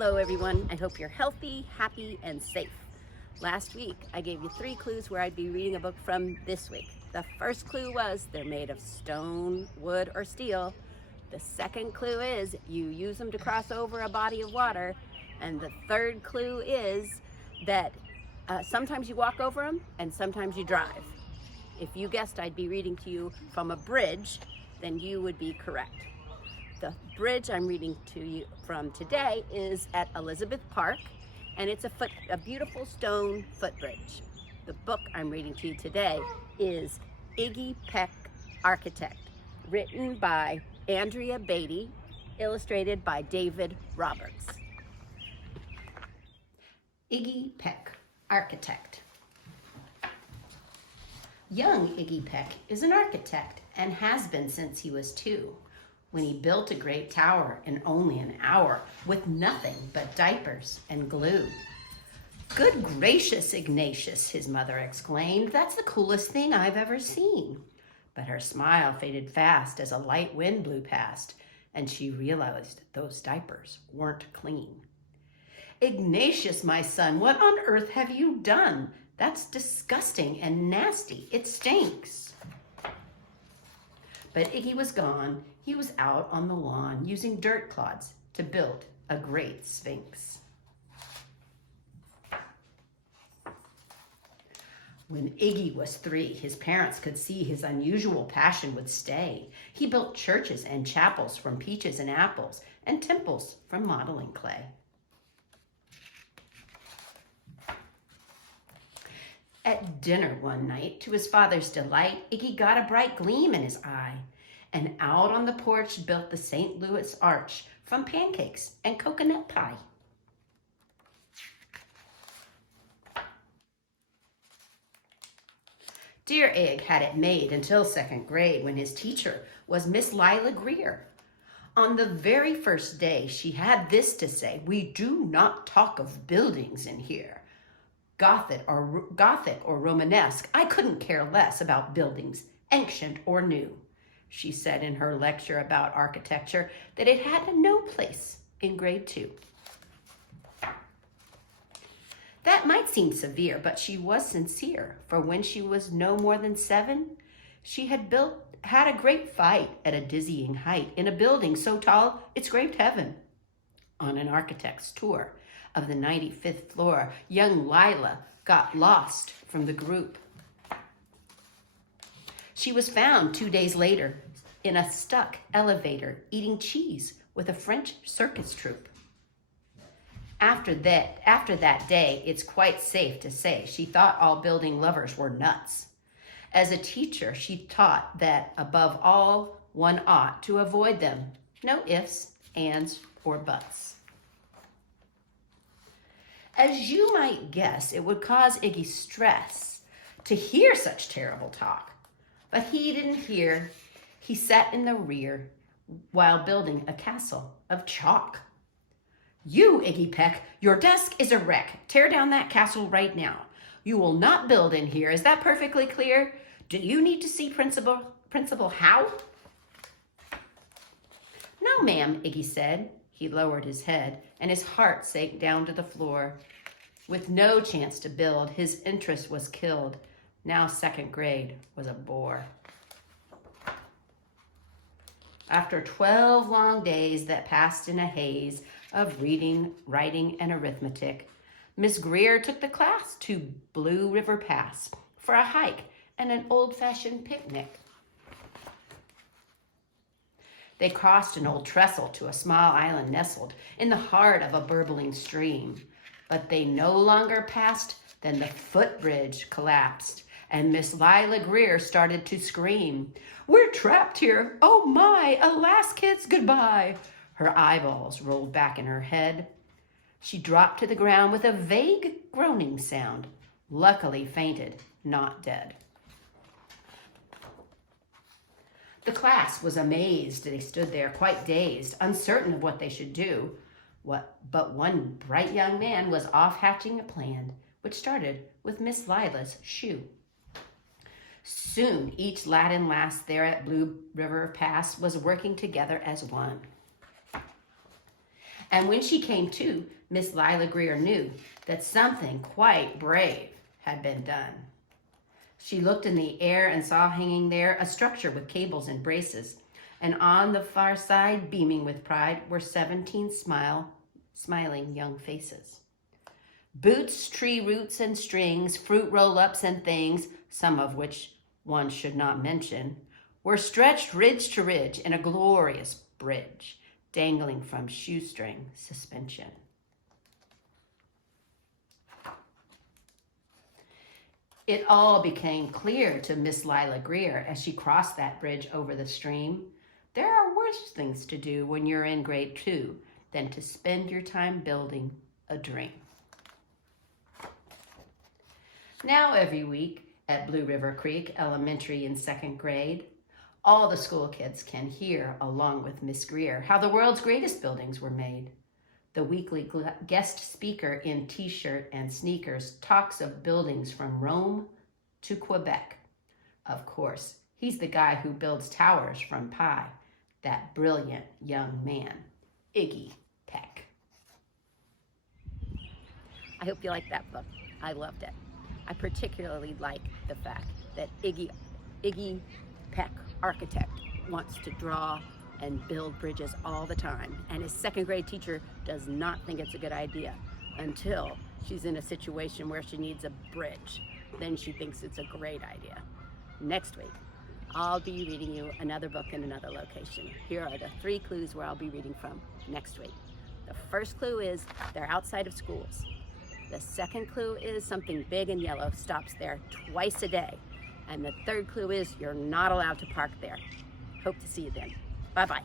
Hello everyone, I hope you're healthy, happy, and safe. Last week I gave you 3 clues where I'd be reading a book from this week. The first clue was they're made of stone, wood, or steel. The second clue is you use them to cross over a body of water. And the third clue is that sometimes you walk over them and sometimes you drive. If you guessed I'd be reading to you from a bridge, then you would be correct. The bridge I'm reading to you from today is at Elizabeth Park, and it's a beautiful stone footbridge. The book I'm reading to you today is Iggy, Peck, Architect, written by Andrea Beatty, illustrated by David Roberts. Iggy Peck, Architect. Young Iggy Peck is an architect and has been since he was 2. When he built a great tower in only an hour with nothing but diapers and glue. "Good gracious, Ignatius," his mother exclaimed, "that's the coolest thing I've ever seen." But her smile faded fast as a light wind blew past, and she realized those diapers weren't clean. "Ignatius, my son, what on earth have you done? That's disgusting and nasty. It stinks." But Iggy was gone. He was out on the lawn using dirt clods to build a great sphinx. When Iggy was 3, his parents could see his unusual passion would stay. He built churches and chapels from peaches and apples, and temples from modeling clay. At dinner one night, to his father's delight, Iggy got a bright gleam in his eye, and out on the porch built the St. Louis Arch from pancakes and coconut pie. Dear Egg had it made until 2nd grade when his teacher was Miss Lila Greer. On the very first day, she had this to say: "We do not talk of buildings in here. Gothic or Romanesque, I couldn't care less about buildings, ancient or new." She said in her lecture about architecture that it had no place in grade 2. That might seem severe, but she was sincere, for when she was no more than 7, she had a great fight at a dizzying height in a building so tall it scraped heaven. On an architect's tour of the 95th floor, young Lila got lost from the group. She was found 2 days later in a stuck elevator eating cheese with a French circus troupe. After that day, it's quite safe to say she thought all building lovers were nuts. As a teacher, she taught that above all, one ought to avoid them. No ifs, ands, or buts. As you might guess, it would cause Iggy stress to hear such terrible talk. But he didn't hear. He sat in the rear while building a castle of chalk. "You, Iggy Peck, your desk is a wreck. Tear down that castle right now. You will not build in here. Is that perfectly clear? Do you need to see Principal Howe?" "No, ma'am," Iggy said. He lowered his head, and his heart sank down to the floor. With no chance to build, his interest was killed. Now 2nd grade was a bore. After 12 long days that passed in a haze of reading, writing, and arithmetic, Miss Greer took the class to Blue River Pass for a hike and an old-fashioned picnic. They crossed an old trestle to a small island nestled in the heart of a burbling stream. But they no longer passed than the footbridge collapsed, and Miss Lila Greer started to scream, "We're trapped here! Oh my! Alas, kids, goodbye!" Her eyeballs rolled back in her head. She dropped to the ground with a vague groaning sound, luckily fainted, not dead. The class was amazed. They stood there quite dazed, uncertain of what they should do. But one bright young man was off hatching a plan, which started with Miss Lila's shoe. Soon, each lad and lass there at Blue River Pass was working together as one. And when she came to, Miss Lila Greer knew that something quite brave had been done. She looked in the air and saw hanging there a structure with cables and braces, and on the far side, beaming with pride, were 17 smiling young faces. Boots, tree roots and strings, fruit roll-ups and things, some of which one should not mention, were stretched ridge to ridge in a glorious bridge, dangling from shoestring suspension. It all became clear to Miss Lila Greer as she crossed that bridge over the stream. There are worse things to do when you're in grade 2 than to spend your time building a dream. Now every week at Blue River Creek Elementary in 2nd grade, all the school kids can hear, along with Miss Greer, how the world's greatest buildings were made. The weekly guest speaker in t-shirt and sneakers talks of buildings from Rome to Quebec. Of course, he's the guy who builds towers from pie, that brilliant young man, Iggy Peck. I hope you liked that book. I loved it. I particularly like the fact that Iggy Peck, architect, wants to draw and build bridges all the time, and his 2nd grade teacher does not think it's a good idea until she's in a situation where she needs a bridge. Then she thinks it's a great idea. Next week, I'll be reading you another book in another location. Here are the 3 clues where I'll be reading from next week. The first clue is they're outside of schools. The second clue is something big and yellow stops there twice a day. And the third clue is you're not allowed to park there. Hope to see you then. Bye-bye.